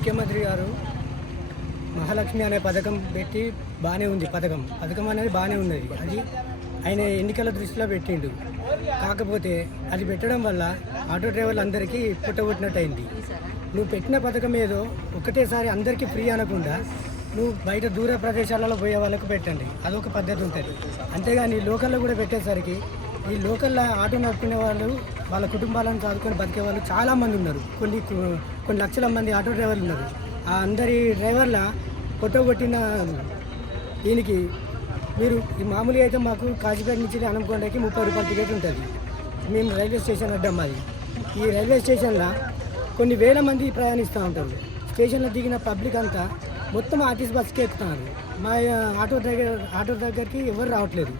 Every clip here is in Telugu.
ముఖ్యమంత్రి గారు మహాలక్ష్మి అనే పథకం పెట్టి బాగానే ఉంది. పథకం అనేది బాగానే ఉన్నది. అది ఆయన ఎన్నికల దృష్టిలో పెట్టిండు. కాకపోతే అది పెట్టడం వల్ల ఆటో డ్రైవర్లు అందరికీ పుట్టగొట్టినట్టు అయింది. నువ్వు పెట్టిన పథకం ఏదో ఒకటేసారి అందరికీ ఫ్రీ అనకుండా నువ్వు బయట దూర ప్రదేశాలలో పోయే వాళ్ళకు పెట్టండి, అదొక పద్ధతి ఉంటుంది. అంతేగాని లోకల్లో కూడా పెట్టేసరికి ఈ లోకల్లో ఆటో నడుపుకునే వాళ్ళు వాళ్ళ కుటుంబాలను చదువుకొని బతికే వాళ్ళు చాలామంది ఉన్నారు. కొన్ని లక్షల మంది ఆటో డ్రైవర్లు ఉన్నారు. ఆ అందరి డ్రైవర్ల కొట్టగొట్టిన దీనికి మీరు ఈ మామూలుగా అయితే మాకు కాజీపేట నుంచి అనంకొండకి 30 రూపాయల టికెట్ ఉంటుంది. మేము రైల్వే స్టేషన్ అడ్డం అది. ఈ రైల్వే స్టేషన్లో కొన్ని వేల మంది ప్రయాణిస్తూ ఉంటారు. స్టేషన్లో దిగిన పబ్లిక్ అంతా మొత్తం ఆర్టీసీ బస్కి ఎక్కుతున్నారు. మా ఆటో దగ్గరికి ఎవరు రావట్లేదు.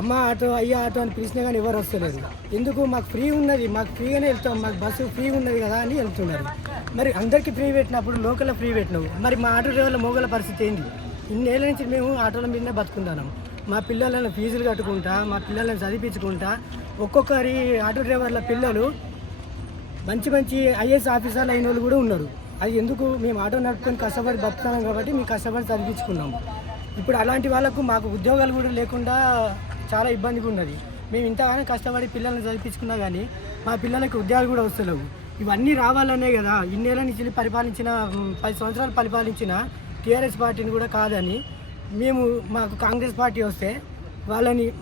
అమ్మ ఆటో, అయ్యా ఆటో అని పిలిచినా కానీ ఎవరు వస్తలేదు. ఎందుకు? మాకు ఫ్రీ ఉన్నది, మాకు ఫ్రీగానే వెళ్తాం, మాకు బస్సు ఫ్రీ ఉన్నది కదా అని వెళ్తున్నారు. మరి అందరికీ ఫ్రీ పెట్టినప్పుడు లోకల్లో ఫ్రీ పెట్టినావు, మరి మా ఆటో డ్రైవర్ల మోగల పరిస్థితి ఏంటి? ఇన్నేళ్ళ నుంచి మేము ఆటోల మీదనే బతుకుంటున్నాం. మా పిల్లలను ఫీజులు కట్టుకుంటా, మా పిల్లలను చదివించుకుంటా, ఒక్కొక్కరి ఆటో డ్రైవర్ల పిల్లలు మంచి ఐఏఎస్ ఆఫీసర్లు అయిన వాళ్ళు కూడా ఉన్నారు. అది ఎందుకు? మేము ఆటో నడుపుకొని కష్టపడి బతుకుతున్నాం కాబట్టి మేము కష్టపడి చదివించుకున్నాం. ఇప్పుడు అలాంటి వాళ్ళకు మాకు ఉద్యోగాలు కూడా లేకుండా చాలా ఇబ్బందిగా ఉన్నది. మేము ఇంతగానో కష్టపడి పిల్లల్ని చదివించుకున్నా కానీ మా పిల్లలకి ఉద్యోగాలు కూడా వస్తలేవు. ఇవన్నీ రావాలనే కదా ఇన్నేళ్ళ నుంచి పరిపాలించిన 10 సంవత్సరాలు పరిపాలించిన టీఆర్ఎస్ పార్టీని కూడా కాదని మాకు కాంగ్రెస్ పార్టీ వస్తే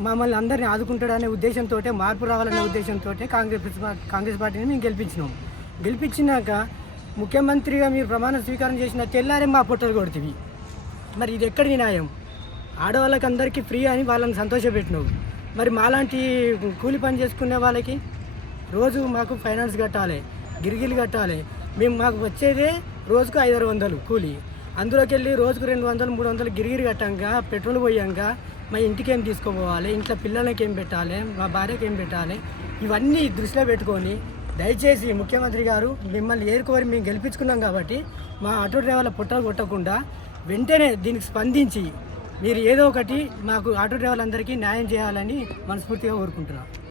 మమ్మల్ని అందరినీ ఆదుకుంటాడనే ఉద్దేశంతో, మార్పు రావాలనే ఉద్దేశంతో కాంగ్రెస్ పార్టీని మేము గెలిపించినాక ముఖ్యమంత్రిగా మీరు ప్రమాణ స్వీకారం చేసిన తెల్లారే మా పొట్టలు కొడుతుంది. మరి ఇది ఎక్కడి న్యాయం? ఆడవాళ్ళకి అందరికీ ఫ్రీ అని వాళ్ళని సంతోషపెట్టినావు. మరి మాలాంటి కూలి పని చేసుకునే వాళ్ళకి రోజు మాకు ఫైనాన్స్ కట్టాలి, గిరిగిలు కట్టాలి. మాకు వచ్చేదే రోజుకు 500 కూలి. అందులోకి వెళ్ళి రోజుకు 200, 300 గిరిగిరి కట్టాక, పెట్రోల్ పోయాక మా ఇంటికి ఏం తీసుకుపోవాలి, ఇంట్లో పిల్లలకి ఏం పెట్టాలి, మా భార్యకి ఏం పెట్టాలి, ఇవన్నీ దృష్టిలో పెట్టుకొని దయచేసి ముఖ్యమంత్రి గారు మిమ్మల్ని ఏరుకోరి మేము గెలిపించుకున్నాం కాబట్టి మా ఆటో డ్రైవర్ల పుట్టలు కొట్టకుండా వెంటనే దీనికి స్పందించి మీరు ఏదో ఒకటి మాకు ఆటో డ్రైవర్లందరికీ న్యాయం చేయాలని మనస్ఫూర్తిగా కోరుకుంటున్నాను.